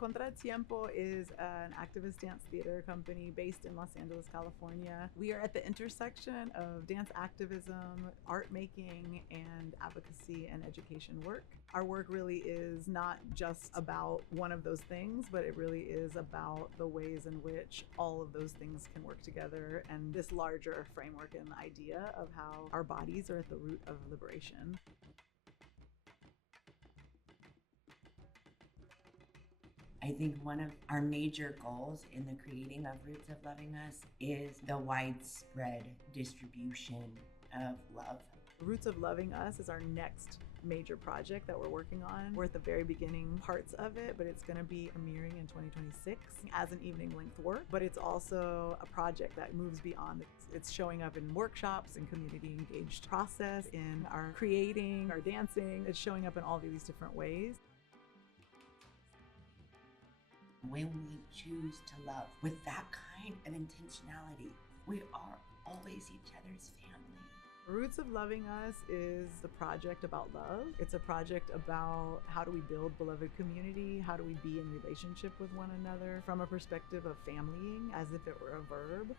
Contra Tiempo is an activist dance theater company based in Los Angeles, California. We are at the intersection of dance activism, art making, and advocacy and education work. Our work really is not just about one of those things, but it really is about the ways in which all of those things can work together and this larger framework and idea of how our bodies are at the root of liberation. I think one of our major goals in the creating of Roots of Loving Us is the widespread distribution of love. Roots of Loving Us is our next major project that we're working on. We're at the very beginning parts of it, but it's going to be premiering in 2026 as an evening length work. But it's also a project that moves beyond. It's showing up in workshops and community engaged process, in our creating, our dancing. It's showing up in all these different ways. When we choose to love with that kind of intentionality, we are always each other's family. Roots of Loving Us is a project about love. It's a project about how do we build beloved community? How do we be in relationship with one another from a perspective of familying as if it were a verb?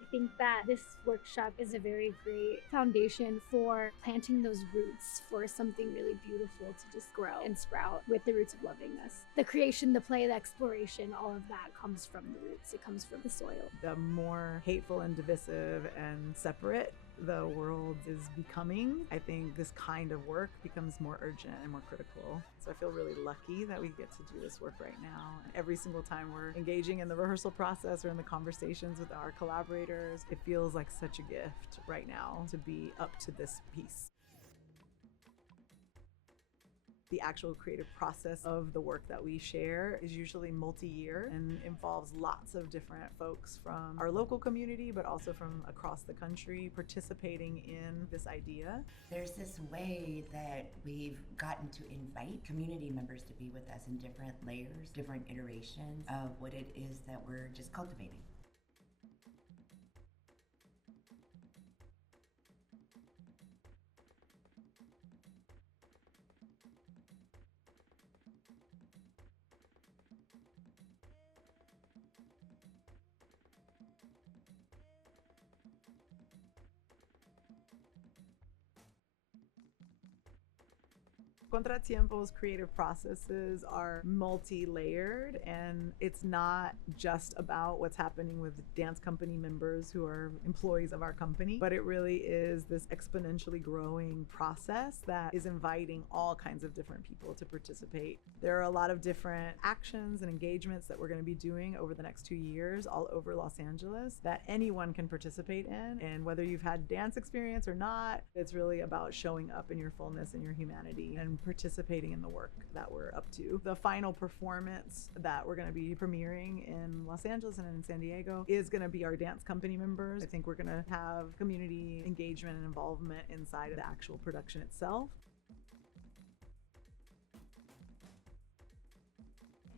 I think that this workshop is a very great foundation for planting those roots for something really beautiful to just grow and sprout with the Roots of Loving Us. The creation, the play, the exploration, all of that comes from the roots. It comes from the soil. The more hateful and divisive and separate the world is becoming, I think this kind of work becomes more urgent and more critical. So I feel really lucky that we get to do this work right now. Every single time we're engaging in the rehearsal process or in the conversations with our collaborators, it feels like such a gift right now to be up to this piece. The actual creative process of the work that we share is usually multi-year and involves lots of different folks from our local community, but also from across the country participating in this idea. There's this way that we've gotten to invite community members to be with us in different layers, different iterations of what it is that we're just cultivating. Contra Tiempo's creative processes are multi-layered, and it's not just about what's happening with dance company members who are employees of our company, but it really is this exponentially growing process that is inviting all kinds of different people to participate. There are a lot of different actions and engagements that we're going to be doing over the next 2 years all over Los Angeles that anyone can participate in, and whether you've had dance experience or not, it's really about showing up in your fullness and your humanity and participating in the work that we're up to. The final performance that we're going to be premiering in Los Angeles and in San Diego is going to be our dance company members. I think we're going to have community engagement and involvement inside of the actual production itself.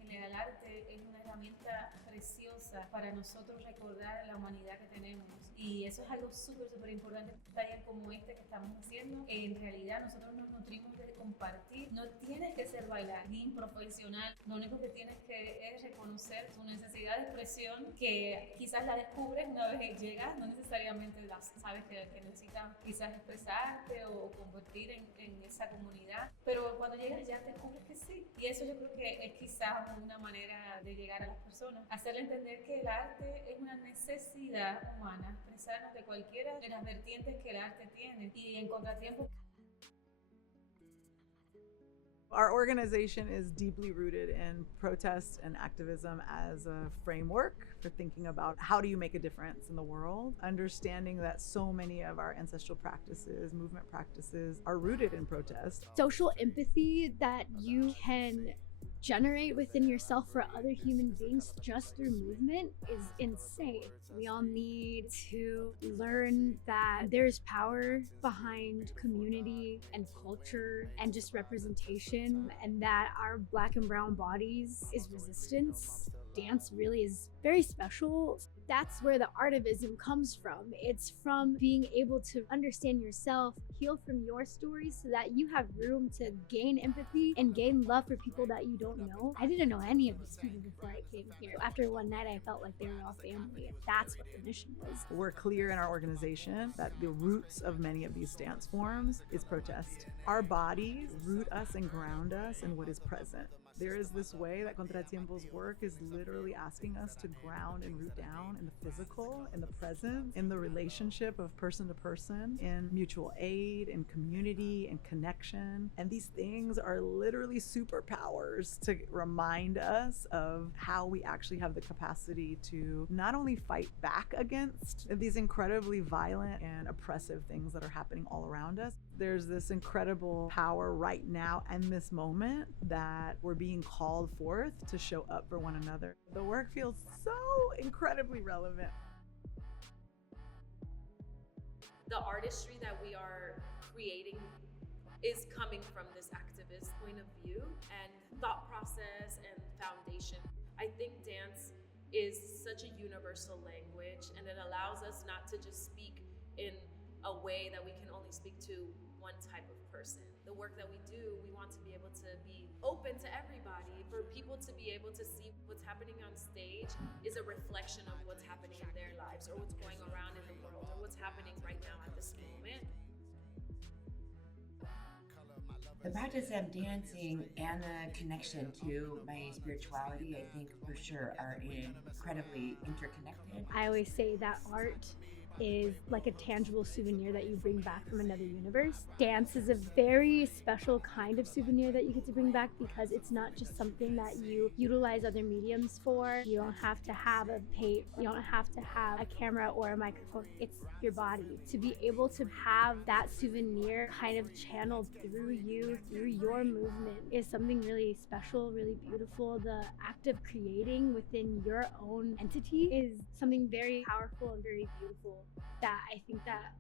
El arte es una herramienta preciosa para nosotros recordar la humanidad que tenemos, y eso es algo súper importante. Talleres como este que estamos haciendo, en realidad nosotros nos nutrimos de compartir. No tienes que ser bailarín profesional, lo único que tienes que es reconocer tu necesidad de expresión, que quizás la descubres una vez que llegas, no necesariamente sabes que necesitas quizás expresarte o convertir en esa comunidad, pero cuando llegas ya descubres que sí, y eso yo creo que es quizás una manera de llegar a las personas, hacerle entender que el arte es una necesidad humana, expresarnos de cualquiera de las vertientes que el arte tiene, y en Contratiempo. Our organization is deeply rooted in protest and activism as a framework for thinking about how do you make a difference in the world, understanding that so many of our ancestral practices, movement practices, are rooted in protest. Social empathy that you can generate within yourself for other human beings just through movement is insane. We all need to learn that there's power behind community and culture and just representation, and that our Black and brown bodies is resistance. Dance really is very special. That's where the artivism comes from. It's from being able to understand yourself, heal from your stories so that you have room to gain empathy and gain love for people that you don't know. I didn't know any of these people before I came here. After one night, I felt like they were all family. That's what the mission was. We're clear in our organization that the roots of many of these dance forms is protest. Our bodies root us and ground us in what is present. There is this way that Contra Tiempo's work is literally asking us to ground and root down in the physical, in the present, in the relationship of person to person, in mutual aid, in community, in connection. And these things are literally superpowers to remind us of how we actually have the capacity to not only fight back against these incredibly violent and oppressive things that are happening all around us. There's this incredible power right now and this moment that we're being called forth to show up for one another. The work feels so incredibly relevant. The artistry that we are creating is coming from this activist point of view and thought process and foundation. I think dance is such a universal language, and it allows us not to just speak in a way that we can only speak to one type of person. The work that we do, we want to be able to be open to everybody, for people to be able to see what's happening on stage is a reflection of what's happening in their lives or what's going around in the world or what's happening right now at this moment. The practice of dancing and the connection to my spirituality, I think for sure are incredibly interconnected. I always say that art is like a tangible souvenir that you bring back from another universe. Dance is a very special kind of souvenir that you get to bring back because it's not just something that you utilize other mediums for. You don't have to have a paint, you don't have to have a camera or a microphone. It's your body. To be able to have that souvenir kind of channeled through you, through your movement, is something really special, really beautiful. The act of creating within your own entity is something very powerful and very beautiful that I think that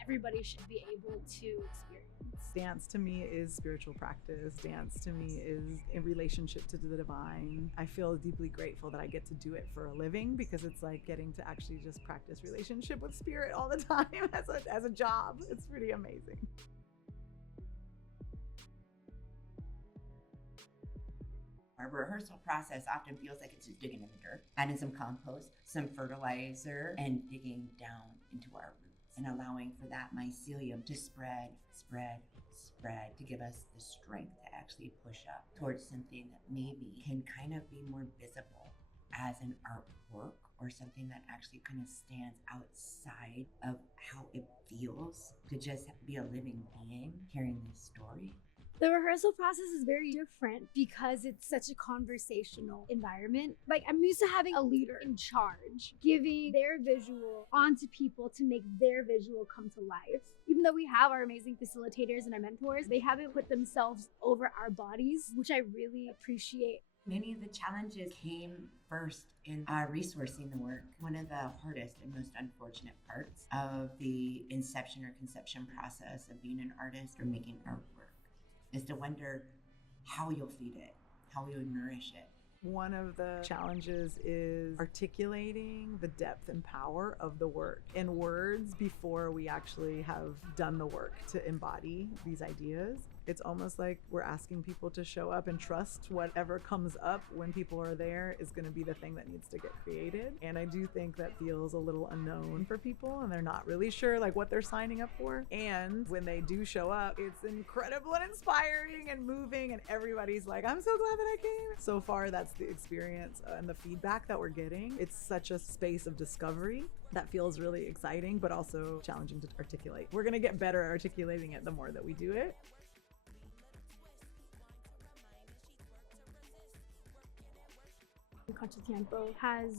everybody should be able to experience. Dance to me is spiritual practice. Dance to me is a relationship to the divine. I feel deeply grateful that I get to do it for a living because it's like getting to actually just practice relationship with spirit all the time as a job. It's pretty amazing. Our rehearsal process often feels like it's just digging in the dirt, adding some compost, some fertilizer, and digging down into our roots and allowing for that mycelium to spread, to give us the strength to actually push up towards something that maybe can kind of be more visible as an artwork or something that actually kind of stands outside of how it feels to just be a living being carrying this story. The rehearsal process is very different because it's such a conversational environment. Like, I'm used to having a leader in charge, giving their visual onto people to make their visual come to life. Even though we have our amazing facilitators and our mentors, they haven't put themselves over our bodies, which I really appreciate. Many of the challenges came first in resourcing the work. One of the hardest and most unfortunate parts of the inception or conception process of being an artist or making artwork is to wonder how you'll feed it, how you'll nourish it. One of the challenges is articulating the depth and power of the work in words before we actually have done the work to embody these ideas. It's almost like we're asking people to show up and trust whatever comes up when people are there is going to be the thing that needs to get created. And I do think that feels a little unknown for people and they're not really sure like what they're signing up for. And when they do show up, it's incredible and inspiring and moving and everybody's like, I'm so glad that I came. So far, that's the experience and the feedback that we're getting. It's such a space of discovery that feels really exciting, but also challenging to articulate. We're going to get better at articulating it the more that we do it. Contra Tiempo has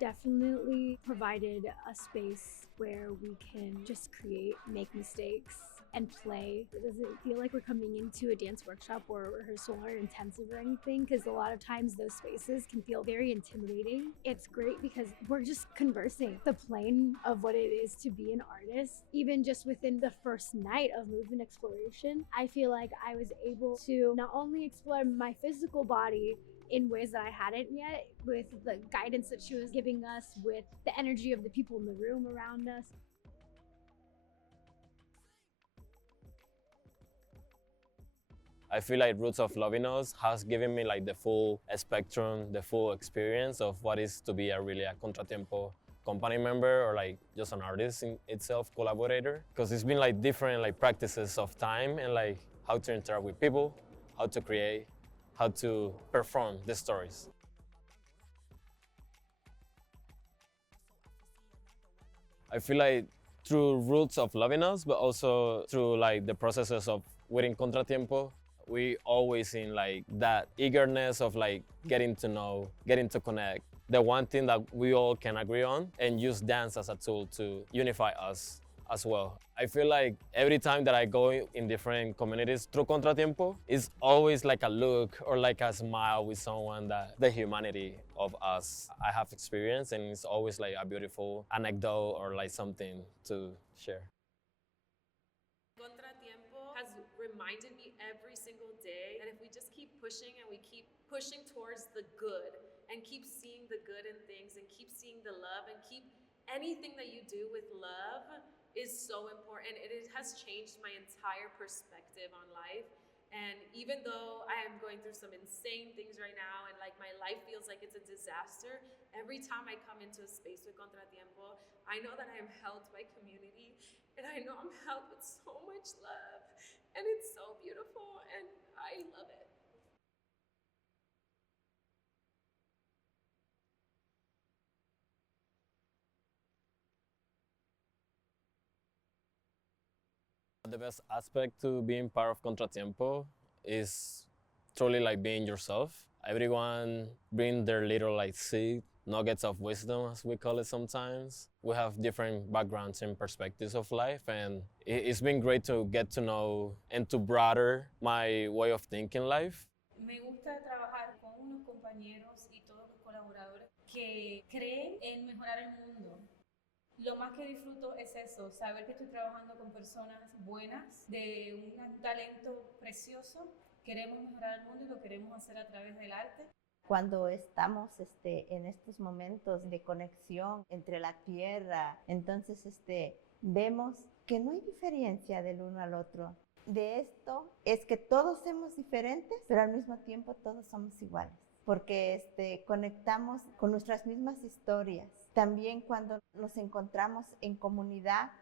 definitely provided a space where we can just create, make mistakes, and play. It doesn't feel like we're coming into a dance workshop or a rehearsal or intensive or anything, because a lot of times those spaces can feel very intimidating. It's great because we're just conversing the plane of what it is to be an artist. Even just within the first night of movement exploration, I feel like I was able to not only explore my physical body in ways that I hadn't yet, with the guidance that she was giving us, with the energy of the people in the room around us. I feel like Roots of Loving Us has given me like the full spectrum, the full experience of what is to be a Contratiempo company member or like just an artist in itself, collaborator. Because it's been like different like practices of time and like how to interact with people, how to create, how to perform the stories. I feel like through Roots of Loving Us, but also through like the processes of within Contratiempo, we always in like that eagerness of like getting to know, getting to connect. The one thing that we all can agree on and use dance as a tool to unify us as well. I feel like every time that I go in different communities through Contratiempo, it's always like a look or like a smile with someone that the humanity of us I have experienced, and it's always like a beautiful anecdote or like something to share. Contratiempo has reminded me every single day that if we just keep pushing and we keep pushing towards the good and keep seeing the good in things and keep seeing the love and keep anything that you do with love is so important. It has changed my entire perspective on life. And even though I am going through some insane things right now and like my life feels like it's a disaster, every time I come into a space with Contratiempo, I know that I am held by community and I know I'm held with so much love. And it's so beautiful and I love it. The best aspect to being part of Contratiempo is truly like being yourself. Everyone bring their little like seed, nuggets of wisdom, as we call it sometimes. We have different backgrounds and perspectives of life, and it's been great to get to know and to broaden my way of thinking life. Me gusta trabajar con unos compañeros y todos los colaboradores que creen en mejorar el mundo. Lo más que disfruto es eso, saber que estoy trabajando con personas buenas, de un talento precioso. Queremos mejorar el mundo y lo queremos hacer a través del arte. Cuando estamos en estos momentos de conexión entre la tierra, entonces vemos que no hay diferencia del uno al otro. De esto es que todos somos diferentes, pero al mismo tiempo todos somos iguales, porque conectamos con nuestras mismas historias. También cuando nos encontramos en comunidad,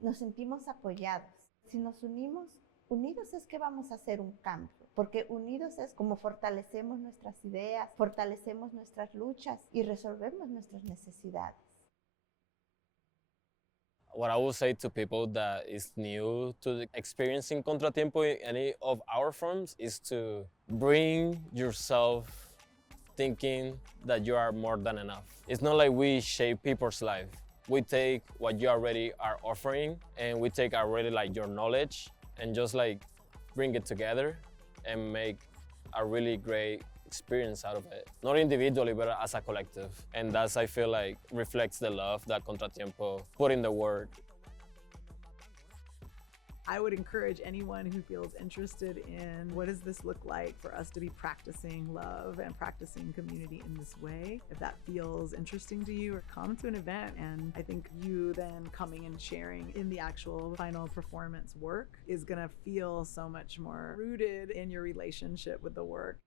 nos sentimos apoyados. Si nos unimos, unidos es que vamos a hacer un cambio, porque unidos es como fortalecemos nuestras ideas, fortalecemos nuestras luchas y resolvemos nuestras necesidades. What I will say to people that is new to experiencing Contratiempo in any of our forms is to bring yourself thinking that you are more than enough. It's not like we shape people's life. We take what you already are offering and we take already like your knowledge and just like bring it together and make a really great experience out of it. Not individually, but as a collective. And that's, I feel like, reflects the love that Contratiempo put in the word. I would encourage anyone who feels interested in what does this look like for us to be practicing love and practicing community in this way. If that feels interesting to you, come to an event. And I think you then coming and sharing in the actual final performance work is gonna feel so much more rooted in your relationship with the work.